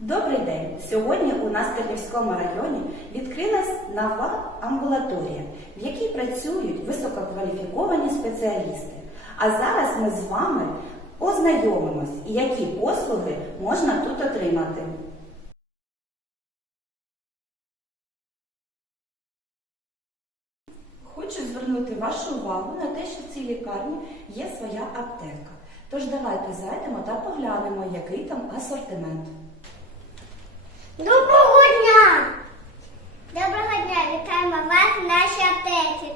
Добрий день! Сьогодні у нас в Тернівському районі відкрилась нова амбулаторія, в якій працюють висококваліфіковані спеціалісти. А зараз ми з вами ознайомимось, які послуги можна тут отримати. Хочу звернути вашу увагу на те, що в цій лікарні є своя аптека. Тож давайте зайдемо та поглянемо, який там асортимент. Доброго дня! Доброго дня! Вітаємо вас в нашій аптеці.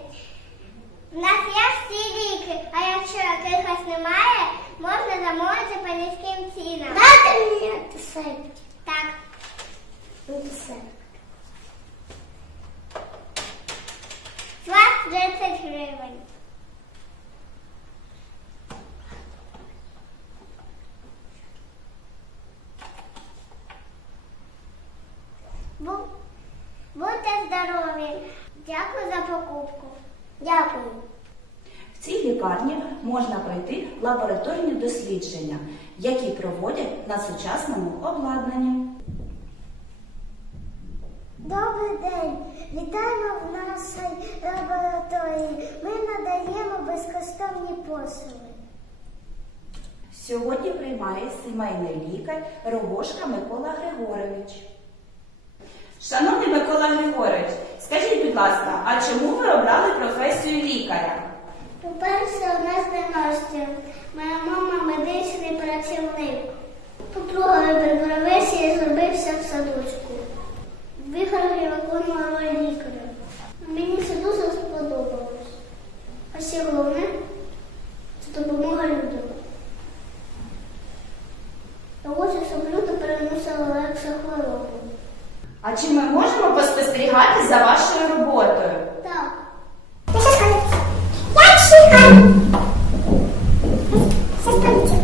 У нас є всі ліки, а якщо якихось немає, можна замовити по низьким цінам. Дайте мені антисептик. Так. Антисептик. З вас 30 гривень. Здорові. Дякую за покупку. Дякую. В цій лікарні можна пройти лабораторні дослідження, які проводять на сучасному обладнанні. Добрий день. Вітаємо в нашій лабораторії. Ми надаємо безкоштовні послуги. Сьогодні приймає сімейний лікар Робошка Микола Григорович. Шановний Микола Григорович, скажіть, будь ласка, а чому ви обрали професію лікаря? По-перше, у нас день. Моя мама медичний працівник. По-друге, при професії зробився в садочку. Виграв і виконував роль лікаря. Мені це дуже сподобалось. А ще головне це допомога людям. Я хочу, щоб люди переносили легше хворобу. А чи ми можемо поспостерігати за вашою роботою? Так. Я. Що скажете?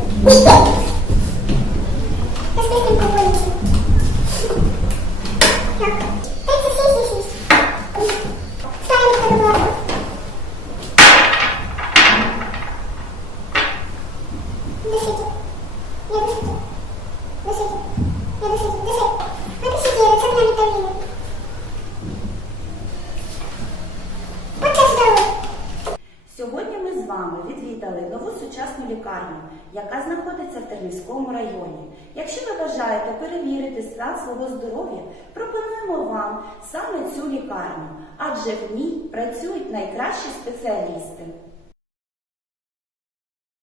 Я скажу поліцію. Так. Ми з вами відвідали нову сучасну лікарню, яка знаходиться в Тернівському районі. Якщо ви бажаєте перевірити стан свого здоров'я, пропонуємо вам саме цю лікарню, адже в ній працюють найкращі спеціалісти.